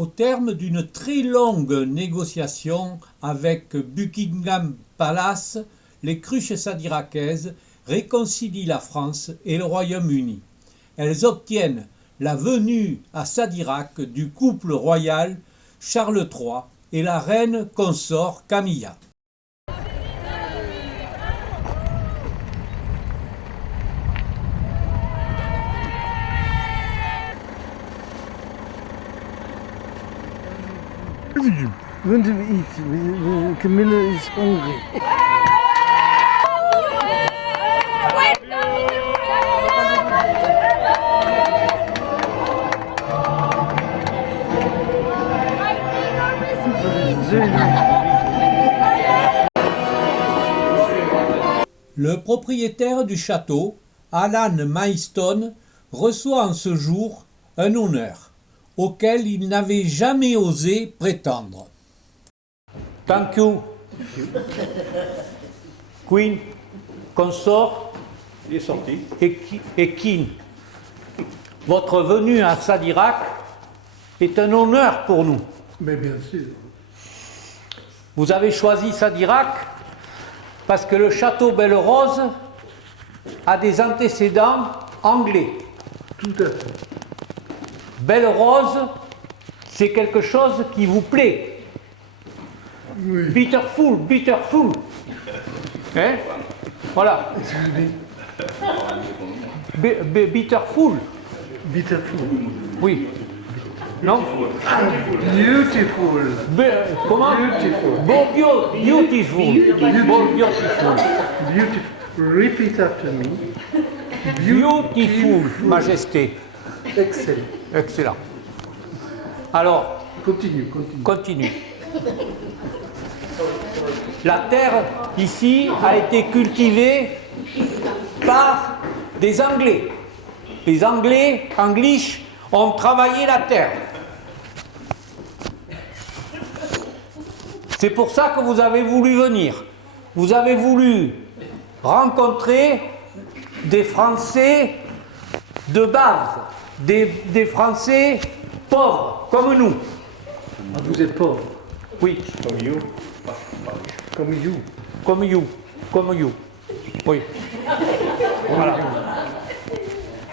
Au terme d'une très longue négociation avec Buckingham Palace, les cruches sadirakaises réconcilient la France et le Royaume-Uni. Elles obtiennent la venue à Sadirac du couple royal Charles III et la reine consort Camilla. When do we eat? Camilla is hungry. Le propriétaire du château, Alan Maidstone, reçoit en ce jour un honneur auquel il n'avait jamais osé prétendre. Thank you. Queen, consort et king. Votre venue à Sadirac est un honneur pour nous. Mais bien sûr. Vous avez choisi Sadirac parce que le château Belle-Rose a des antécédents anglais. Tout à fait. Belle-Rose, c'est quelque chose qui vous plaît. Oui. Bitterful, bitterful. Hein? Voilà. Bitterful. Beautiful. Oui. Non? Beautiful. Comment? Beautiful. Beautiful. Beautiful. Beautiful. Repeat after me. Beautiful, Majesté. Excellent. Excellent. Alors, continue. La terre ici a été cultivée par des Anglais. Les English, ont travaillé la terre. C'est pour ça que vous avez voulu venir. Vous avez voulu rencontrer des Français de base, des Français pauvres, comme nous. Ah, vous êtes pauvre. Oui. Comme you. Oui. Voilà.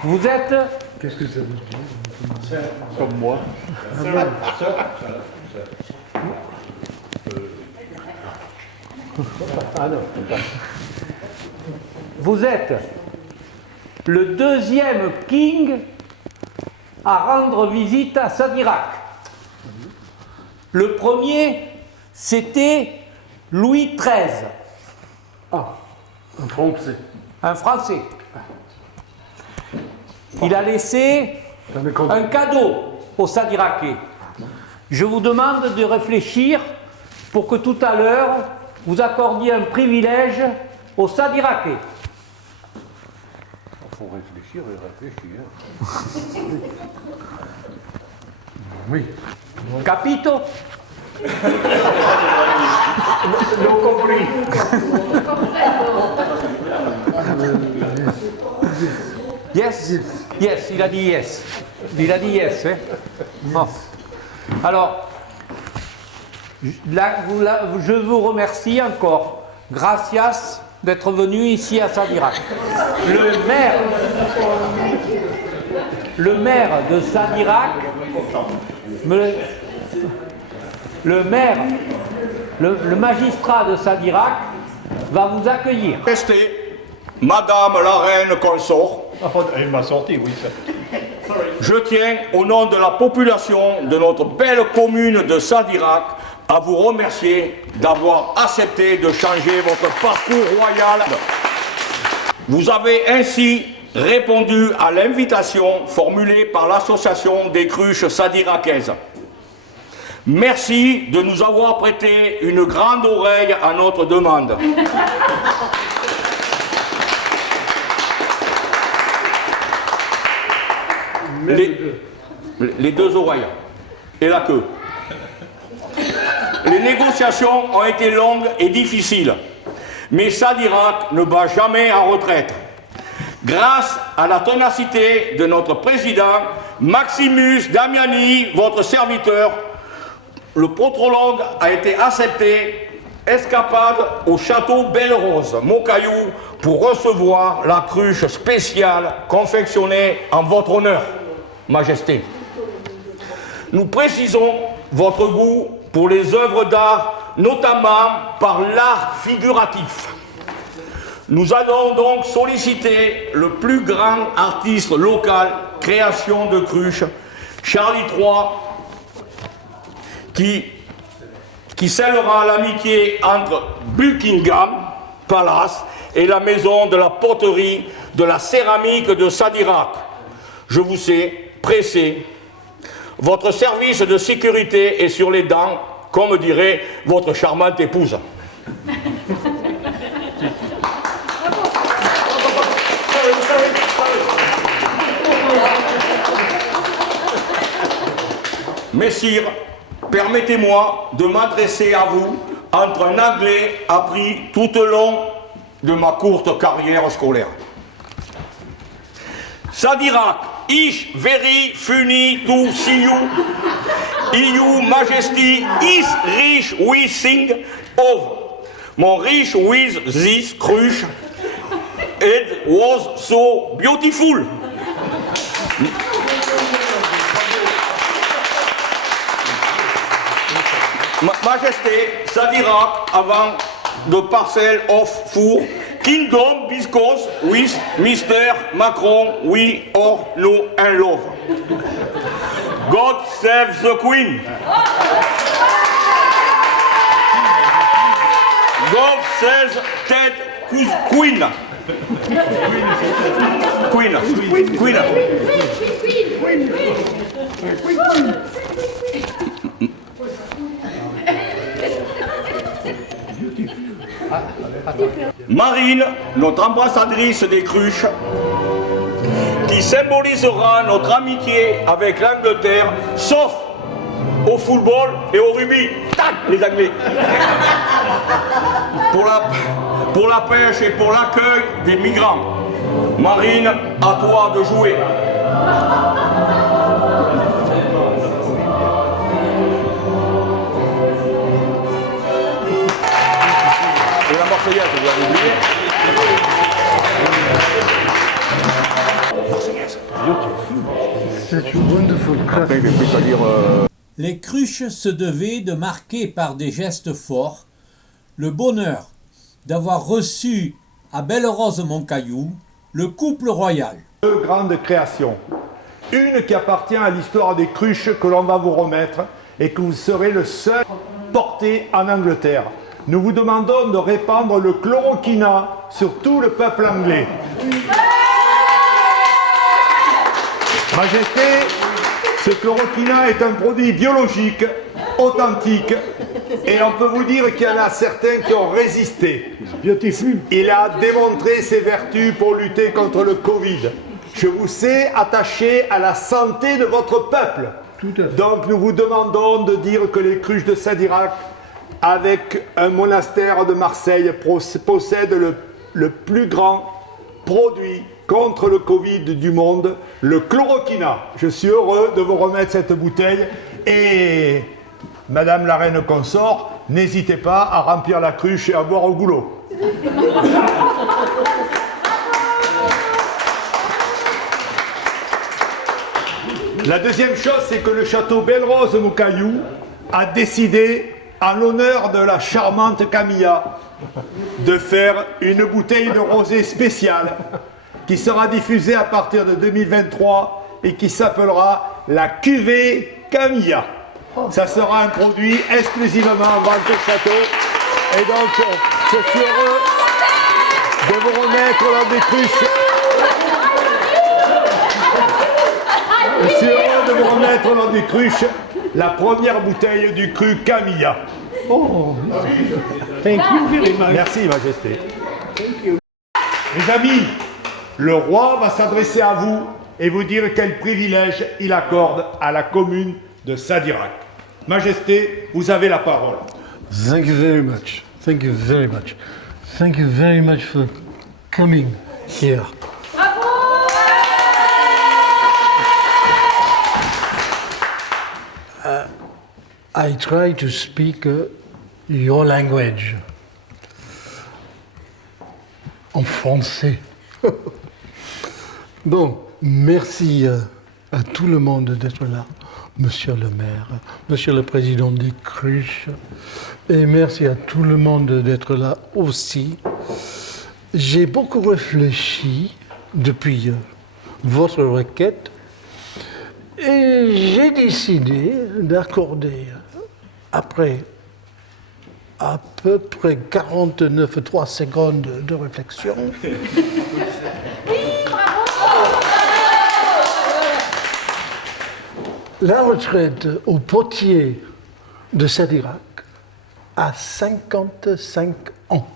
Vous êtes... Qu'est-ce que ça veut dire? Comme moi. Ah non. Vous êtes le deuxième king à rendre visite à Sadirac. Le premier, c'était Louis XIII. Ah, un Français. Un Français. Il a laissé un cadeau aux Sadiracais. Je vous demande de réfléchir pour que tout à l'heure, vous accordiez un privilège aux Sadiracais. Il faut réfléchir et réfléchir. Oui. Capito? Non compris. Yes? Yes, il a dit yes. Il a dit yes. Hein? Bon. Alors, je vous remercie encore. Gracias d'être venu ici à Sadirac. Le maire de Sadirac, le magistrat de Sadirac va vous accueillir. Majesté, Madame la reine consort, Il m'a sorti, oui. Ça. je tiens au nom de la population de notre belle commune de Sadirac à vous remercier d'avoir accepté de changer votre parcours royal. Vous avez ainsi répondu à l'invitation formulée par l'association des cruches sadiracaises. Merci de nous avoir prêté une grande oreille à notre demande. Les deux oreilles et la queue. Les négociations ont été longues et difficiles, mais Sadirac ne bat jamais en retraite. grâce à la ténacité de notre président, Maximus Damiani, votre serviteur, le protologue a été accepté. Escapade au château Belle-Rose, Moncaillou, pour recevoir la cruche spéciale confectionnée en votre honneur, Majesté. Nous précisons votre goût pour les œuvres d'art, notamment par l'art figuratif. Nous allons donc solliciter le plus grand artiste local, création de cruche, Charlie III, qui scellera l'amitié entre Buckingham Palace et la maison de la poterie, de la céramique de Sadirac. Je vous sais pressé. Votre service de sécurité est sur les dents, comme dirait votre charmante épouse. Messire, permettez-moi de m'adresser à vous entre un anglais appris tout au long de ma courte carrière scolaire. Sadirac, ich very funny to see you. You Majesty is rich with thing of. Mon rich with this cruche. It was so beautiful. Majesté, Sadirac avant the parcel of four kingdom because with Mr. Macron we are no in love. God save the Queen. God save Ted Queen. Queen. Marine, notre ambassadrice des cruches, qui symbolisera notre amitié avec l'Angleterre, sauf au football et au rugby. Tac, les Anglais. Pour la pêche et pour l'accueil des migrants. Marine, à toi de jouer. Et la Marseillaise, vous l'avez oublié. Marseillaise. C'est wonderful craft. Les cruches se devaient de marquer par des gestes forts le bonheur d'avoir reçu à Belle-Rose-Moncaillou le couple royal. Deux grandes créations. Une qui appartient à l'histoire des cruches que l'on va vous remettre et que vous serez le seul porté en Angleterre. Nous vous demandons de répandre le chloroquina sur tout le peuple anglais. Majesté, ce chloroquina est un produit biologique, authentique, et on peut vous dire qu'il y en a certains qui ont résisté. Il a démontré ses vertus pour lutter contre le Covid. Je vous sais attaché à la santé de votre peuple. Donc nous vous demandons de dire que les cruches de Sadirac, avec un monastère de Marseille, possèdent le plus grand produit contre le Covid du monde, le chloroquina. Je suis heureux de vous remettre cette bouteille et Madame la Reine Consort, n'hésitez pas à remplir la cruche et à boire au goulot. La deuxième chose, c'est que le château Belle-Rose-Moncaillou a décidé, en l'honneur de la charmante Camilla, de faire une bouteille de rosé spéciale qui sera diffusée à partir de 2023 et qui s'appellera la cuvée Camilla. Ça sera un produit exclusivement en vente au château. Et donc, je suis heureux de vous remettre l'un des cruches. Je suis heureux de vous remettre l'un des cruches la première bouteille du cru Camilla. Oh, thank you very much. Merci, Majesté. Les amis, le roi va s'adresser à vous et vous dire quel privilège il accorde à la commune de Sadirac. Majesté, vous avez la parole. Thank you very much. Thank you very much. Thank you very much for coming here. Bravo! I try to speak your language. En français. Bon, merci à tout le monde d'être là. Monsieur le maire, monsieur le président des cruches, et merci à tout le monde d'être là aussi. J'ai beaucoup réfléchi depuis votre requête et j'ai décidé d'accorder, après à peu près 49,3 secondes de réflexion, la retraite au potier de Sadirac à 55 ans.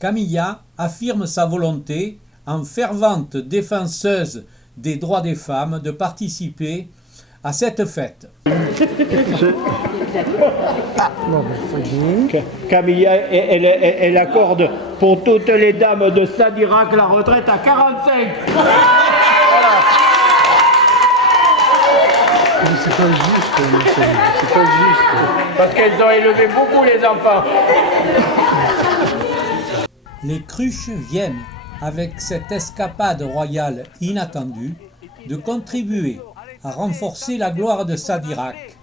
Camilla affirme sa volonté, en fervente défenseuse des droits des femmes, de participer à cette fête. Camilla, elle accorde pour toutes les dames de Sadirac la retraite à 45. C'est pas juste, monsieur. C'est pas juste. Parce qu'elles ont élevé beaucoup les enfants. Les cruches viennent, avec cette escapade royale inattendue, de contribuer à renforcer la gloire de Sadirac.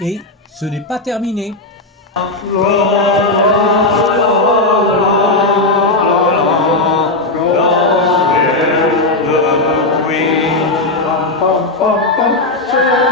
Et ce n'est pas terminé. Pam, pam, pam.